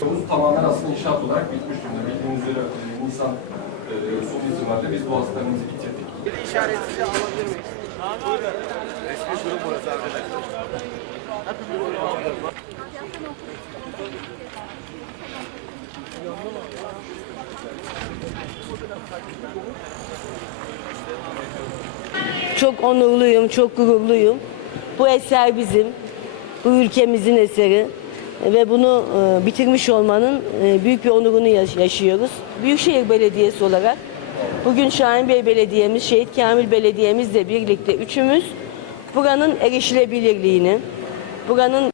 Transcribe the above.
Yolumuz tamamen aslında inşaat olarak bitmiş durumda. Bildiğiniz üzere e, Nisan e, son izin biz bu hastalarımızı bitirdik. Bir işaret size alabilir miyiz? Resmi durum burası arkadaşlar. Hepimiz çok onurluyum, çok gururluyum. Bu eser bizim, bu ülkemizin eseri ve bunu e, bitirmiş olmanın e, büyük bir onurunu yaş- yaşıyoruz. Büyükşehir Belediyesi olarak bugün Şahin Bey Belediye'miz, Şehit Kamil Belediye'mizle birlikte üçümüz buranın erişilebilirliğini, buranın